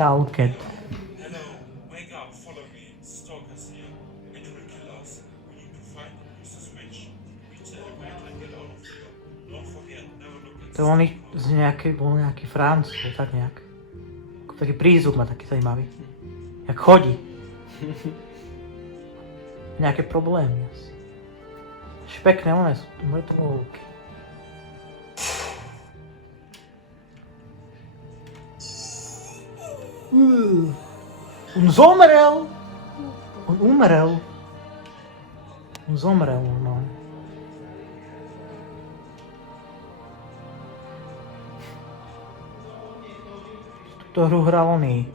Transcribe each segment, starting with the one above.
Stalker. Hello, wake up, follow me. Stalkers here. It will kill us. We need to find and use the switch. Reach the elevator and get out of here. Don't forget, never look at To on z nejakej, bol nejaký Francúz, tak nejak. Taký prízvuk má taký zajímavý. Jak chodí. Nejaké problémy asi. Pekné, one sú mŕtvoľky. On zomrel! On umrel. On zomrel normálne. Túto hru hral oný.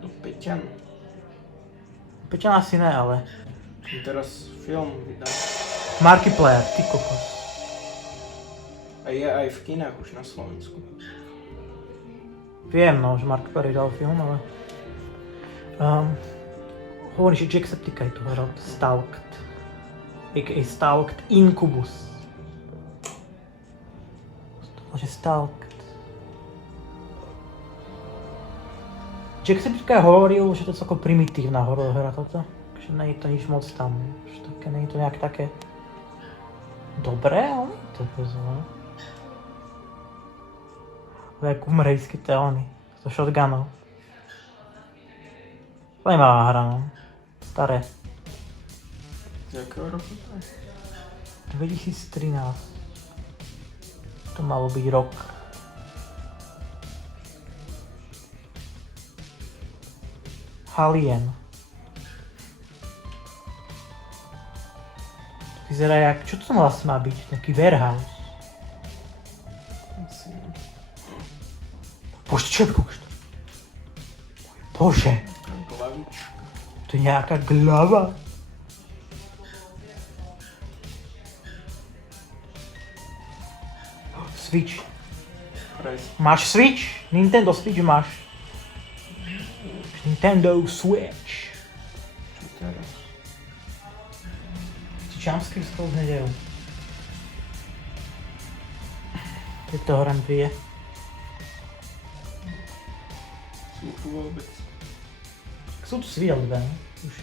Do Peťan. Peťan asi ne, ale... Teraz film vydal. Markiplier, ty kokos. A je aj v kinách už na Slovensku. Viem, no, že Markiplier dal film, ale... Hovorí, že Jacksepticeye tu hral Stalked. A.k.a. Stalked Incubus. Že Stalked. Jacksepticeye hovoril, že to je celkom primitívna horor hra toto. Že nie je to nič moc tam. Že také, nie je to nejak také... Dobré, ale nie je to zlé. Jak umrejské teóny. So shotgunov. Zajímavá hra, no. Staré. Z jakého roku to je? 2013. To malo byť rok. Alien. Vyzerá jak... Čo to vlastne má byť? Taký warehouse. Asi ne. Bože, čo je to? Bože, Glavička. to je nejaká glava. Switch. Presne. Máš Switch? Nintendo Switch máš. Nintendo Switch. Čo teraz? Ti jumpscare skoro nedejú. Keď to hram vie. Sú tu vôbec? Sú tu sviel dve, no? Už.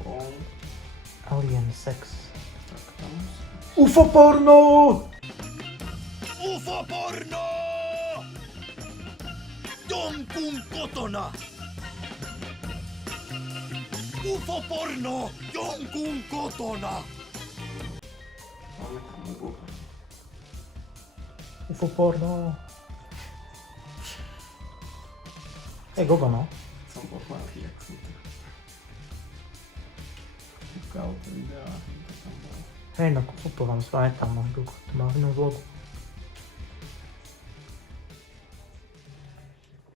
Wow. Alien sex. Tak tam sú. UFO porno! UFO porno! Jonkun kotona! UFO porno! Jonkun kotona! Máme tam Google. UFO porno. Je gogo, no. Som pochválil, jak som to... Kúkal to videá, to tam bolo. Hej, no, UFO porno, spamätám, no, to má v inom vlogu.